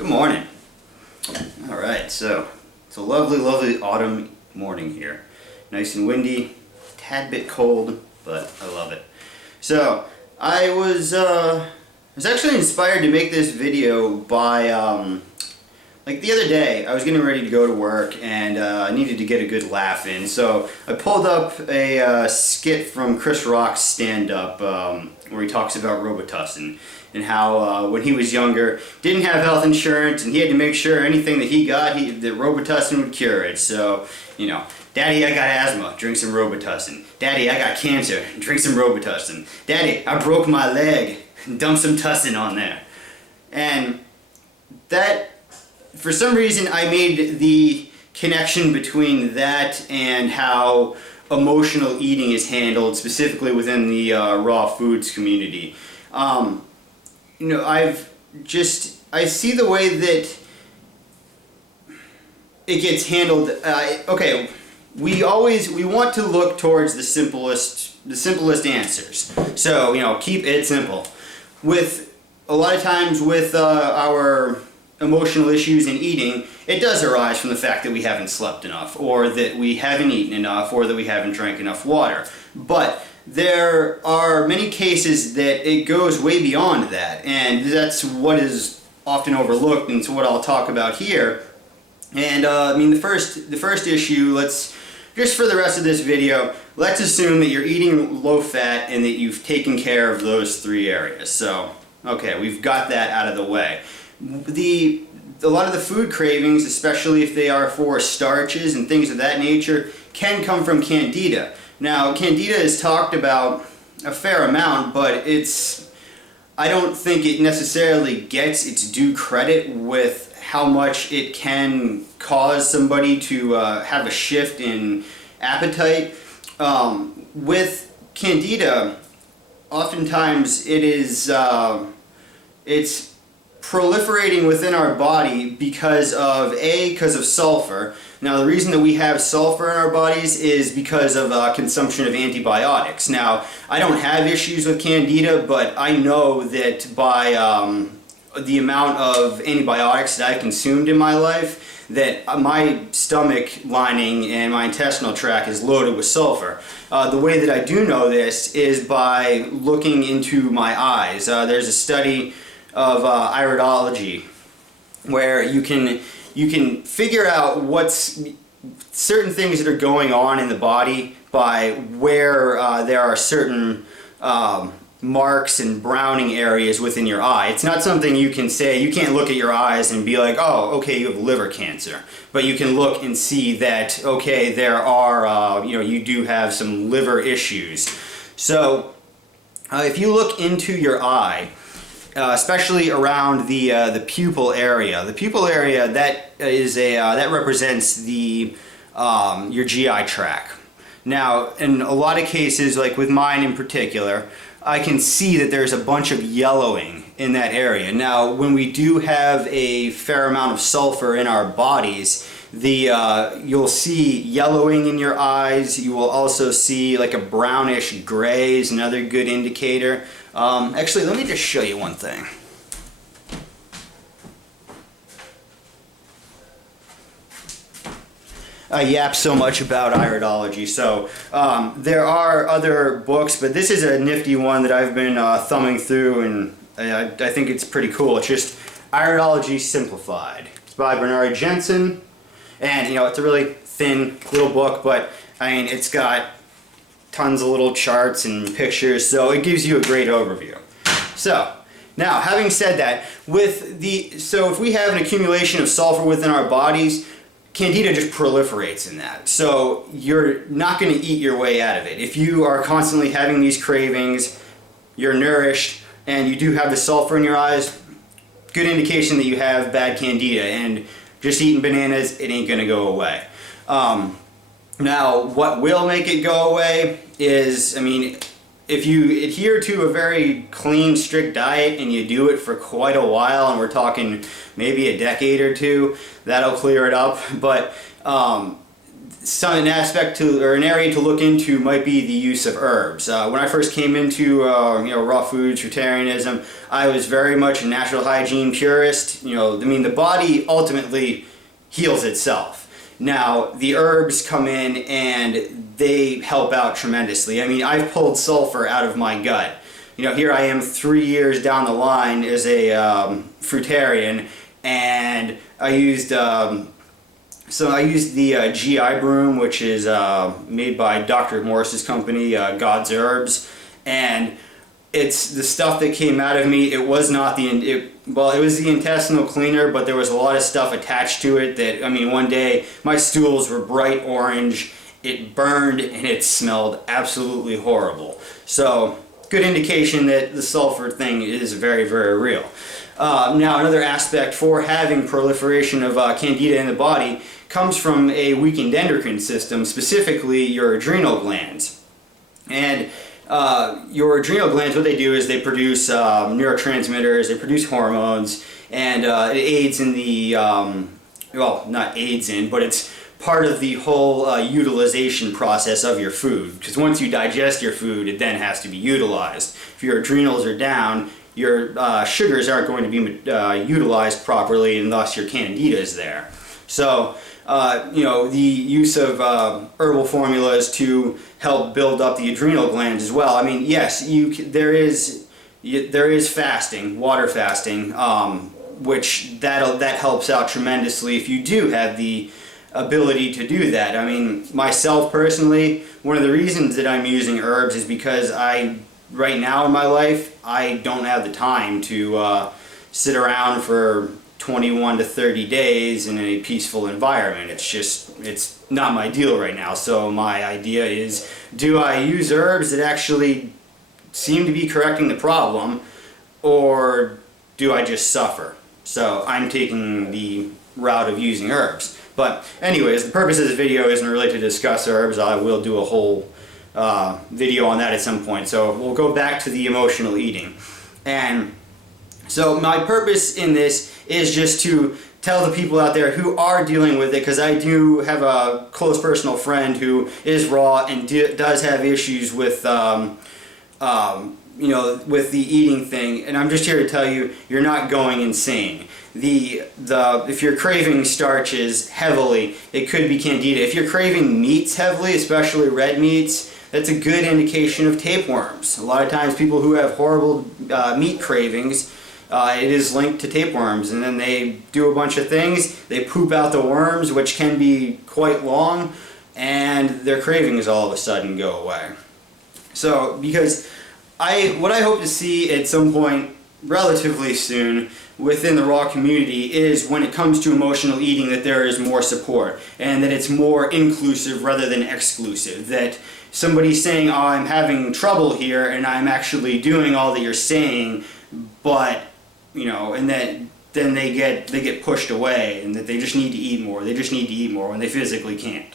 Good morning. Alright, so it's a lovely, lovely autumn morning here. Nice and windy, tad bit cold, but I love it. So, I was actually inspired to make this video by, like the other day, I was getting ready to go to work and I needed to get a good laugh in. So, I pulled up a skit from Chris Rock's stand-up where he talks about Robitussin and how when he was younger, didn't have health insurance and he had to make sure anything that he got, that Robitussin would cure it. So, you know, Daddy, I got asthma, drink some Robitussin. Daddy, I got cancer, drink some Robitussin. Daddy, I broke my leg, dump some tussin on there. And that, for some reason, I made the connection between that and how emotional eating is handled, specifically within the raw foods community. You know, I see the way that it gets handled. Okay, we want to look towards the simplest answers. So, you know, keep it simple. With a lot of times with our emotional issues in eating, it does arise from the fact that we haven't slept enough, or that we haven't eaten enough, or that we haven't drank enough water. But there are many cases that it goes way beyond that, and that's what is often overlooked, and it's what I'll talk about here. And I mean, the first issue, just for the rest of this video, let's assume that you're eating low fat and that you've taken care of those three areas. So, okay, we've got that out of the way. A lot of the food cravings, especially if they are for starches and things of that nature, can come from candida. Now, candida is talked about a fair amount, but I don't think it necessarily gets its due credit with how much it can cause somebody to have a shift in appetite. With candida, oftentimes it's proliferating within our body because of sulfur. Now, the reason that we have sulfur in our bodies is because of consumption of antibiotics. Now, I don't have issues with candida, but I know that by the amount of antibiotics that I've consumed in my life, that my stomach lining and my intestinal tract is loaded with sulfur. The way that I do know this is by looking into my eyes. There's a study of Iridology where you can figure out what's certain things that are going on in the body by where there are certain marks and browning areas within your eye. It's not something you can say. You can't look at your eyes and be like, oh, okay, you have liver cancer. But you can look and see that, okay, there are, you do have some liver issues. So if you look into your eye, especially around the pupil area. The pupil area, that represents your GI tract. Now, in a lot of cases, like with mine in particular, I can see that there's a bunch of yellowing in that area. Now, when we do have a fair amount of sulfur in our bodies, you'll see yellowing in your eyes. You will also see like a brownish gray is another good indicator. Actually, let me just show you one thing. I yap so much about iridology, so there are other books, but this is a nifty one that I've been thumbing through, and I think it's pretty cool. It's just Iridology Simplified. It's by Bernard Jensen, and it's a really thin little book, but I mean, it's got tons of little charts and pictures, so it gives you a great overview. So, now, having said that, so if we have an accumulation of sulfur within our bodies, candida just proliferates in that. So you're not going to eat your way out of it. If you are constantly having these cravings, you're nourished, and you do have the sulfur in your eyes, good indication that you have bad candida, and just eating bananas, it ain't going to go away. Now, what will make it go away is, I mean, if you adhere to a very clean, strict diet and you do it for quite a while, and we're talking maybe a decade or two, that'll clear it up. But an aspect to, or an area to look into might be the use of herbs. When I first came into raw foods, vegetarianism, I was very much a natural hygiene purist. I mean, the body ultimately heals itself. Now, the herbs come in and they help out tremendously. I mean, I've pulled sulfur out of my gut. Here I am 3 years down the line as a fruitarian, and I used the GI broom, which is made by Dr. Morris's company, God's Herbs, and it's the stuff that came out of me. It was not it was the intestinal cleaner, but there was a lot of stuff attached to it that, I mean, one day my stools were bright orange, it burned, and it smelled absolutely horrible. So, good indication that the sulfur thing is very, very real. Now, another aspect for having proliferation of candida in the body comes from a weakened endocrine system, specifically your adrenal glands. And your adrenal glands, what they do is they produce neurotransmitters, they produce hormones, and it aids in the, well, not aids in, but it's part of the whole utilization process of your food. Because once you digest your food, it then has to be utilized. If your adrenals are down, your sugars aren't going to be utilized properly, and thus your candida is there. So, the use of herbal formulas to help build up the adrenal glands as well. I mean, yes, there is fasting, water fasting, which that helps out tremendously if you do have the ability to do that. I mean, myself personally, one of the reasons that I'm using herbs is because right now in my life, I don't have the time to sit around for 21 to 30 days in a peaceful environment. It's not my deal right now. So my idea is, do I use herbs that actually seem to be correcting the problem, or do I just suffer? So I'm taking the route of using herbs. But anyways, the purpose of this video isn't really to discuss herbs. I will do a whole video on that at some point. So we'll go back to the emotional eating. And so my purpose in this is just to tell the people out there who are dealing with it, because I do have a close personal friend who is raw and does have issues with with the eating thing, and I'm just here to tell you, you're not going insane. If you're craving starches heavily, it could be candida. If you're craving meats heavily, especially red meats, that's a good indication of tapeworms. A lot of times people who have horrible meat cravings, it is linked to tapeworms, and then they do a bunch of things, they poop out the worms, which can be quite long, and their cravings all of a sudden go away. So, because what I hope to see at some point relatively soon within the raw community is, when it comes to emotional eating, that there is more support and that it's more inclusive rather than exclusive. That somebody's saying, oh, I'm having trouble here and I'm actually doing all that you're saying, but and then they get pushed away, and that they just need to eat more. They just need to eat more when they physically can't.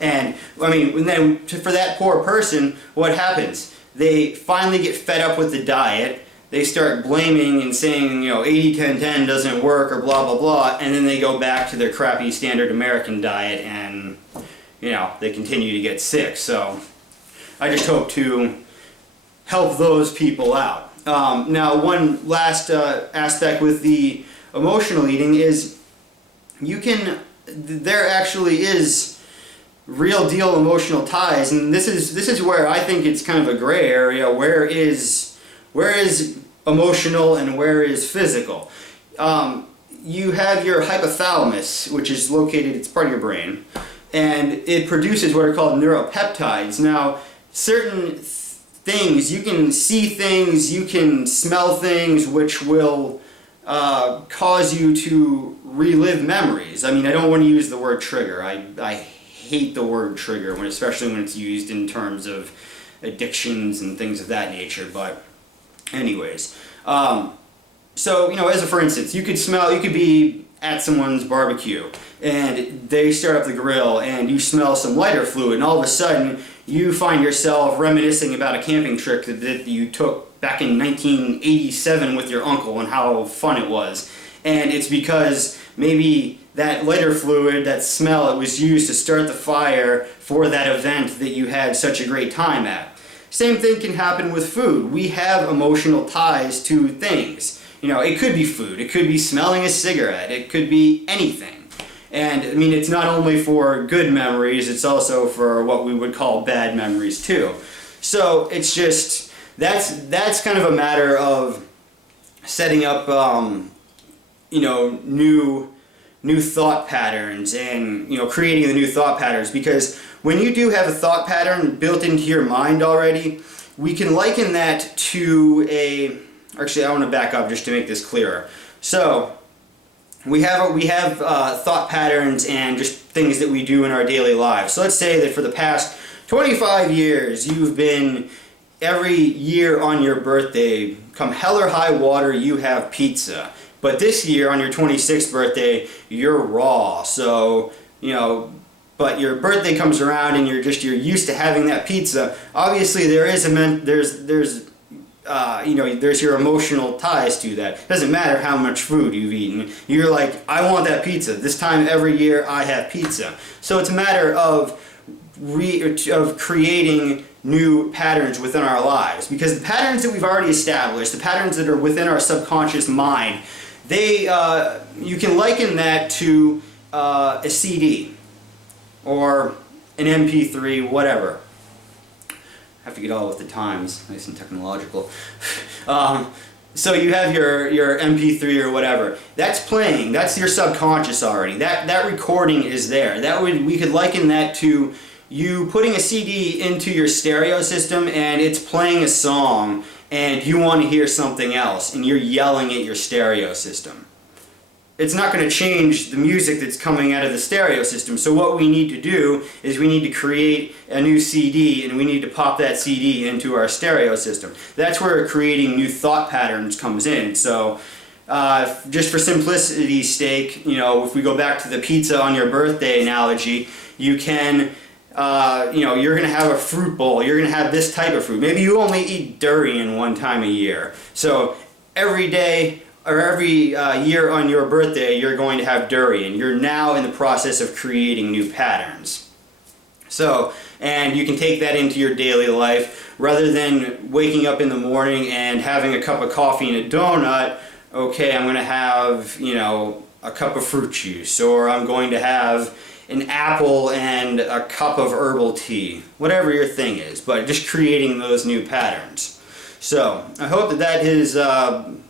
And I mean, then for that poor person, what happens? They finally get fed up with the diet. They start blaming and saying, 80-10-10 doesn't work, or blah, blah, blah, and then they go back to their crappy standard American diet, and, they continue to get sick. So I just hope to help those people out. Now, one last aspect with the emotional eating is there actually is real deal emotional ties, and this is where I think it's kind of a gray area. Where is emotional and where is physical? You have your hypothalamus, which is located, it's part of your brain, and it produces what are called neuropeptides. Now, certain things, you can see things, you can smell things, which will cause you to relive memories. I mean, I don't want to use the word trigger. I hate the word trigger, especially when it's used in terms of addictions and things of that nature. But anyways, so as a for instance, you could be at someone's barbecue and they start up the grill and you smell some lighter fluid, and all of a sudden you find yourself reminiscing about a camping trip that you took back in 1987 with your uncle and how fun it was. And it's because maybe that lighter fluid, that smell, it was used to start the fire for that event that you had such a great time at. Same thing can happen with food. We have emotional ties to things. You know, it could be food, it could be smelling a cigarette, it could be anything. And I mean, it's not only for good memories, it's also for what we would call bad memories too. So it's just, that's kind of a matter of setting up, you know, new thought patterns, and, you know, creating the new thought patterns. Because when you do have a thought pattern built into your mind already, we can liken that to a, actually I want to back up just to make this clearer. So we have thought patterns and just things that we do in our daily lives. So let's say that for the past 25 years you've been, every year on your birthday, come hell or high water, you have pizza. But this year, on your 26th birthday, you're raw. So, you know, but your birthday comes around and you're used to having that pizza. Obviously, there's your emotional ties to that. It doesn't matter how much food you've eaten. You're like, I want that pizza. This time every year, I have pizza. So it's a matter of creating new patterns within our lives, because the patterns that we've already established, the patterns that are within our subconscious mind, they you can liken that to a CD or an MP3, whatever. I have to get all with the times, nice and technological. So you have your MP3 or whatever. That's playing. That's your subconscious already. That recording is there. We could liken that to you putting a CD into your stereo system and it's playing a song and you want to hear something else and you're yelling at your stereo system. It's not going to change the music that's coming out of the stereo system. So what we need to do is we need to create a new CD and we need to pop that CD into our stereo system. That's where creating new thought patterns comes in. So just for simplicity's sake, you know, if we go back to the pizza on your birthday analogy, you can you know, you're going to have a fruit bowl, you're going to have this type of fruit. Maybe you only eat durian one time a year. So every day or every year on your birthday, you're going to have durian. You're now in the process of creating new patterns. So, and you can take that into your daily life. Rather than waking up in the morning and having a cup of coffee and a donut, okay, I'm going to have, you know, a cup of fruit juice, or I'm going to have an apple and a cup of herbal tea, whatever your thing is, but just creating those new patterns. So I hope that has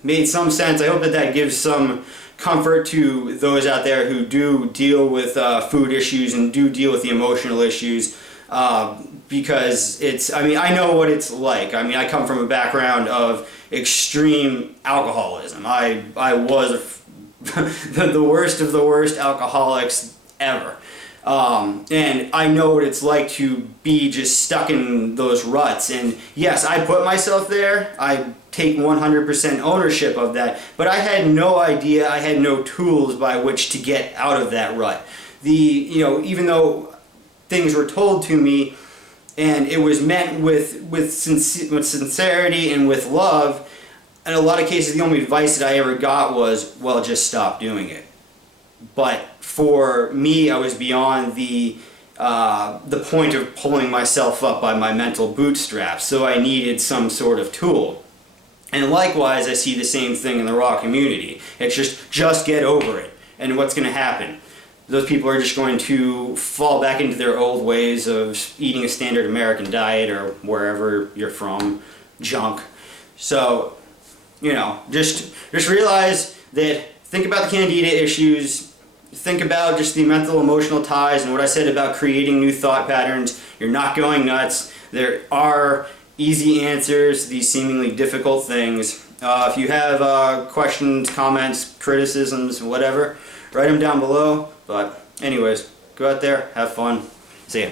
made some sense. I hope that gives some comfort to those out there who do deal with food issues and do deal with the emotional issues, because it's, I mean, I know what it's like. I mean, I come from a background of extreme alcoholism. I was the worst of the worst alcoholics ever. And I know what it's like to be just stuck in those ruts. And yes, I put myself there. I take 100% ownership of that. But I had no idea, I had no tools by which to get out of that rut. You know, even though things were told to me and it was meant with sincerity and with love, in a lot of cases the only advice that I ever got was, well, just stop doing it. But for me, I was beyond the point of pulling myself up by my mental bootstraps, so I needed some sort of tool. And likewise, I see the same thing in the raw community. It's just get over it. And what's going to happen? Those people are just going to fall back into their old ways of eating a standard American diet or wherever you're from, junk. So, you know, just realize that, think about the candida issues, think about just the mental emotional ties and what I said about creating new thought patterns. You're not going nuts. There are easy answers to these seemingly difficult things. If you have questions, comments, criticisms, whatever, write them down below. But anyways, go out there, have fun. See ya.